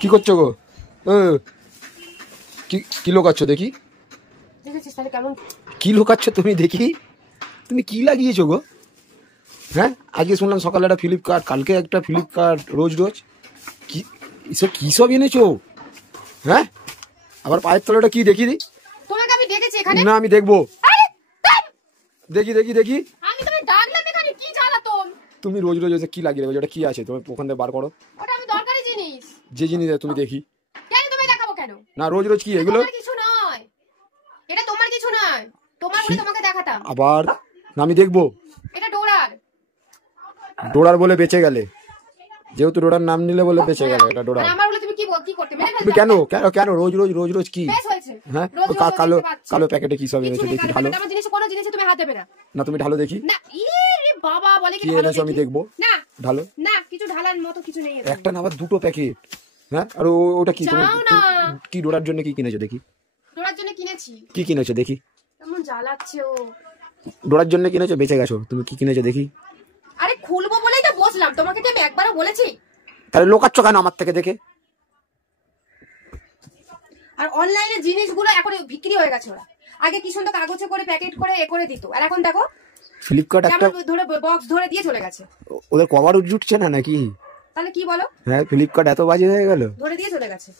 কি করছো গো? কি লোকাচ্ছ দেখি? কি লোকাচ্ছ তুমি দেখি? তুমি কি লাগিয়েছো গো? হ্যাঁ, আজকে শুনলাম সকালে একটা ফ্লিপকার্ট, কালকে একটা ফ্লিপকার্ট, রোজ রোজ কি সব এনেছো? হ্যাঁ, আবার পায়ের তলাটা কি দেখি? তোমাকে আমি ডেকেছি এখানে? না, আমি দেখবো। দেখি দেখি দেখি। আমি তুমি ডাকলাম এখানে, কি জ্বালাতন? তুমি রোজ রোজ এসে কি লাগিয়ে রেখেছো? ওটা কি আছে? তুমি ওখান থেকে বার করো। ওটা আমি দরকারি জিনিস। যে জিনিস তুমি দেখি। কেন তুমি দেখাবো কেন? না, রোজ রোজ কি এগুলো? কিছু নয়, এটা তোমার কিছু নয়, তোমার বলে তোমাকে দেখাতাম। আবার না, আমি দেখবো। এটা ডোরার। ডোরার বলে বেঁচে গেলে, যেহেতু ডোরার নাম নিলে বলে বেঁচে গেল। এটা ডোরার। আমার বলে তুমি কি করতে? তুমি কেন কেন কেন রোজ রোজ রোজ রোজ কি? হ্যাঁ, কালো কালো প্যাকেটে কি সব এনেছো দেখি? ঢালো। আমার জিনিস, কোনো জিনিসে তুমি হাত দেবে না। না, তুমি ঢালো দেখি। না, ইরে বাবা, বলে কি এনেছো আমি দেখবো। না ঢালো। না, কিছু ঢালার মতো কিছু নেই। একটা না, আবার দুটো প্যাকেট। হ্যাঁ, আর ওটা কি? কি ডোরার জন্য কি কিনেছো দেখি? ডোরার জন্য কিনেছি। কি কিনেছো দেখি? কেমন জ্বালাচ্ছে ও। ডোরার জন্য কিনেছো, বেঁচে গেছো। তুমি কি কিনেছো দেখি? আরে খুলবো বলেই তো বসলাম, তোমাকে কি আমি একবারও বলেছি? তাহলে লোকাচ্ছ কেন আমার থেকে দেখে? আর অনলাইনে জিনিসগুলো এখন বিক্রি হয়ে গেছে। ওরা আগে কি সুন্দর কাগজে করে প্যাকেট করে করে দিত, আর এখন দেখো ফ্লিপকার্ট একটা ধরে বক্স ধরে দিয়ে চলে গেছে। ওদের কভার জুটছে না নাকি? তাহলে কি বলো? হ্যাঁ, ফ্লিপকার্ট এত বাজে হয়ে গেল, ধরে দিয়ে চলে গেছে।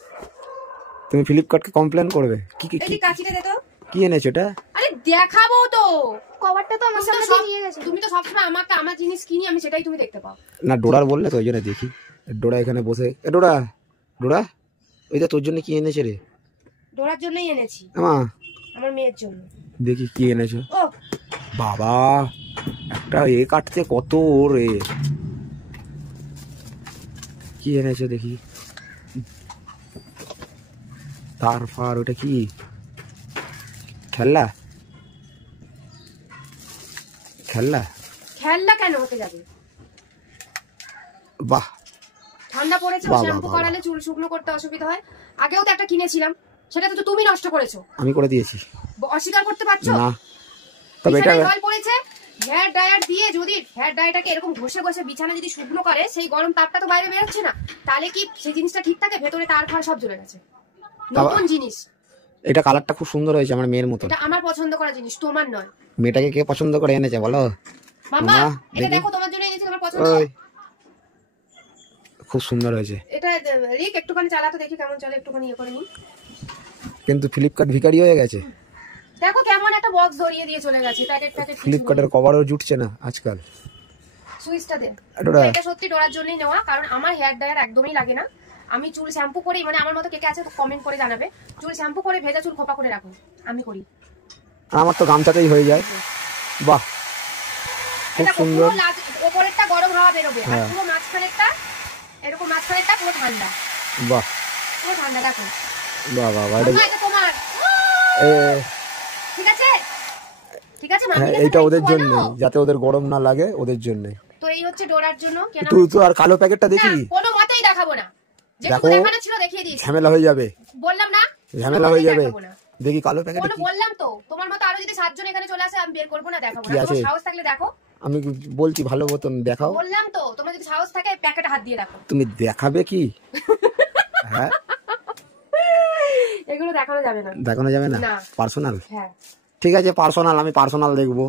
তুমি ফ্লিপকার্টকে কমপ্লেন করবে? কি কি এই কাচিটা দে তো। কি এনেছো এটা? আরে দেখাবো তো, কভারটা তো আমার সামনে দিয়ে নিয়ে গেছে। তুমি তো সবসময় আমার জিনিস কিনি, আমি সেটাই তুমি দেখতে পাও না। ডোরার বললে তো, ওই জন্য দেখি। ডোরা এখানে বসে। ডোরা ডোরা ওইটা তোর জন্য কি এনেছে রে? ডোরার জন্যই এনেছি, আমার মেয়ের জন্য। দেখি কি এনেছো। ও বাবা, একটা কাটতে কত রে। কি এনেছো দেখি? তারপর ওটা কি? খেলনা? খেলনা? খেলনা কেন হতে যাবে? বাহ, ঠান্ডা পড়েছে, শ্যাম্পু করালে চুল শুকনো করতে অসুবিধা হয়। আগেও তো একটা কিনেছিলাম, সেটা তো তুমি নষ্ট করেছো। আমি করে দিয়েছি। অস্বীকার করতে পারছো না? তবে এটা জল পড়েছে, হেয়ার ড্রায়ার দিয়ে যদি হেয়ার ড্রায়ারটাকে এরকম ঘষে ঘষে বিছানা যদি শুকনো করে, সেই গরম তাপটা তো বাইরে বের হচ্ছে না, তাহলে কি সেই জিনিসটা ঠিক থাকে? ভেতরে তার ফার সব জ্বলে গেছে। নতুন জিনিস। এটা কালারটা খুব সুন্দর হয়েছে, আমার মেয়ের মতো। এটা আমার পছন্দ করা জিনিস, তোমার নয়। মেয়েটাকে কে পছন্দ করে এনেছে বলো? মামা, এটা দেখো, তোমার জন্য এনেছি, তোমার পছন্দ। খুব সুন্দর হয়েছে এটা। রিক একটুখানি চালাতো দেখি কেমন চলে, একটুখানি ইয়ে করে নি। কিন্তু ফ্লিপকার্ট ভিখারি হয়ে গেছে। দেখো কেমন একটা বক্স ধরিয়ে দিয়ে চলে গেছে, প্যাকেট প্যাকেট। ফ্লিপকার্টের কভারও জুটছে না আজকাল। সুইচটা দে। এটা সত্যি ডোরার জন্যই নেওয়া, কারণ আমার হেয়ার ড্রায়ার একদমই লাগে না। আমি চুল শ্যাম্পু করেই, মানে আমার মতো কে কে আছে তো কমেন্ট করে জানাবে, চুল শ্যাম্পু করে ভেজা চুল খোপা করে রাখো, আমি করি। আমার তো গামছাতেই হয়ে যায়। বাহ, খুব সুন্দর। উপরেরটা গরম হাওয়া বেরোবে, আর পুরো মাঝখানেরটা এরকম, মাঝখানেরটা পুরো ঠান্ডা। বাহ, পুরো ঠান্ডা। দেখো। বাহ বাহ বাহ, এটা তোমার। ঠিক আছে ঠিক আছে। এইটা ওদের জন্য, যাতে ওদের গরম না লাগে, ওদের জন্য। তো এই হচ্ছে ডোরার জন্য কেন। তুই তো আর কালো প্যাকেটটা দেখি? কোনো মতেই দেখাবো না, যেটুকু দেখানো ছিল দেখিয়ে দিয়েছি। ঝামেলা হয়ে যাবে, বললাম না? ঝামেলা হয়ে যাবে। দেখি কালো প্যাকেট। বললাম তো, তোমার মতো আরো যদি 7 জন এখানে চলে আসে, আমি বের করবো না, দেখাবো না। তোমার সাহস থাকলে দেখো। আমি বলছি ভালো মতন দেখাও। বললাম তো, তোমার যদি সাহস থাকে প্যাকেটে হাত দিয়ে দেখো। তুমি দেখাবে কি? হ্যাঁ, এগুলো দেখানো যাবে না। দেখানো যাবে না? পার্সোনাল? হ্যাঁ, ঠিক আছে, পার্সোনাল। আমি পার্সোনাল দেখবো।